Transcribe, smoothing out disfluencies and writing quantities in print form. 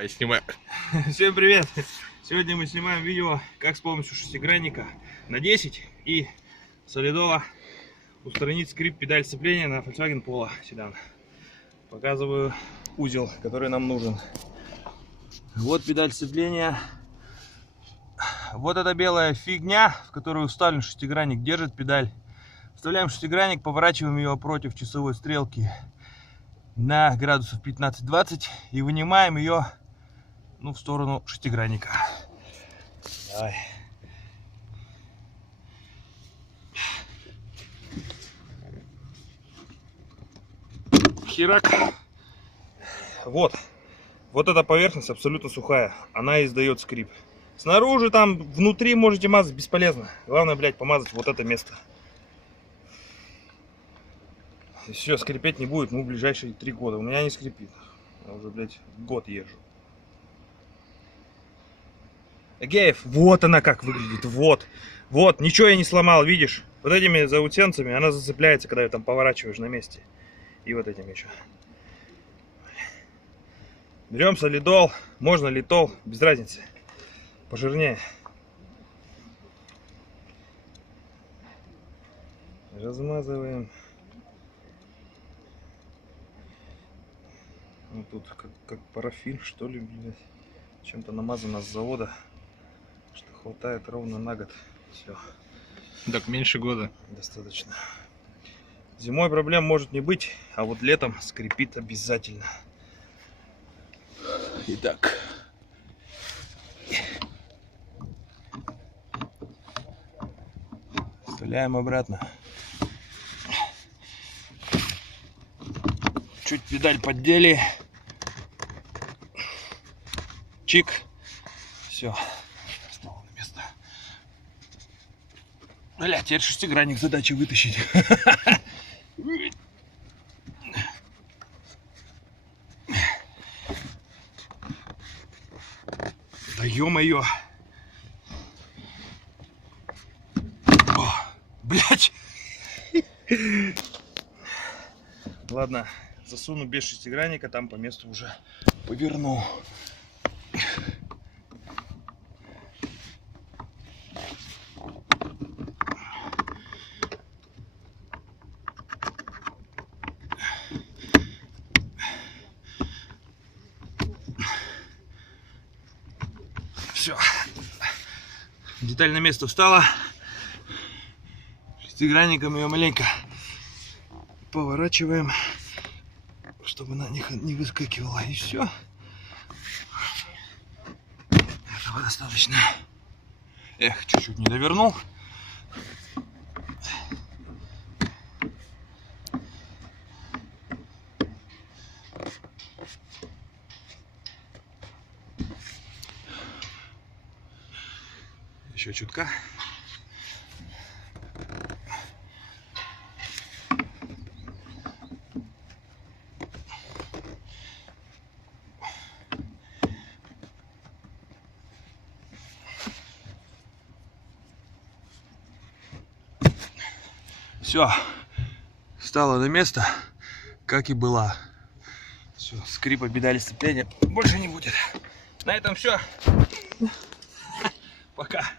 Давай снимай. Всем привет! Сегодня мы снимаем видео, как с помощью шестигранника на 10 и солидола устранить скрип педаль сцепления на Volkswagen Polo седан. Показываю узел, который нам нужен. Вот педаль сцепления. Вот эта белая фигня, в которую вставлен шестигранник, держит педаль. Вставляем шестигранник, поворачиваем ее против часовой стрелки на градусов 15-20 и вынимаем ее в сторону шестигранника. Давай. Херак. Вот эта поверхность абсолютно сухая, она издает скрип. Снаружи, там внутри можете мазать, бесполезно. Главное, блядь, помазать вот это место. И все, скрипеть не будет, в ближайшие 3 года. У меня не скрипит. Я уже, блядь, год езжу. Агеев, вот она как выглядит, вот, ничего я не сломал, видишь? Вот этими заусенцами она зацепляется, когда ее там поворачиваешь на месте. И вот этим еще. Берем солидол, можно литол, без разницы, пожирнее. Размазываем. Вот тут как парафин, что ли, блядь. Чем-то намазано с завода, что хватает ровно на год. Все. Так, меньше года. Достаточно. Зимой проблем может не быть, а вот летом скрипит обязательно. Итак. Вставляем обратно. Чуть педаль поддели. Чик. Все. Стало на место. Бля, теперь шестигранник задача вытащить. Да ё-моё. Блять. Ладно, засуну без шестигранника, там по месту уже поверну. Все. Деталь на место встала. Шестигранником ее маленько поворачиваем, чтобы она не выскакивала, и все. Этого достаточно. Эх, чуть-чуть не довернул. Еще чутка. Все, стало на место, как и была. Все, скрипа педали сцепления больше не будет. На этом все. Пока.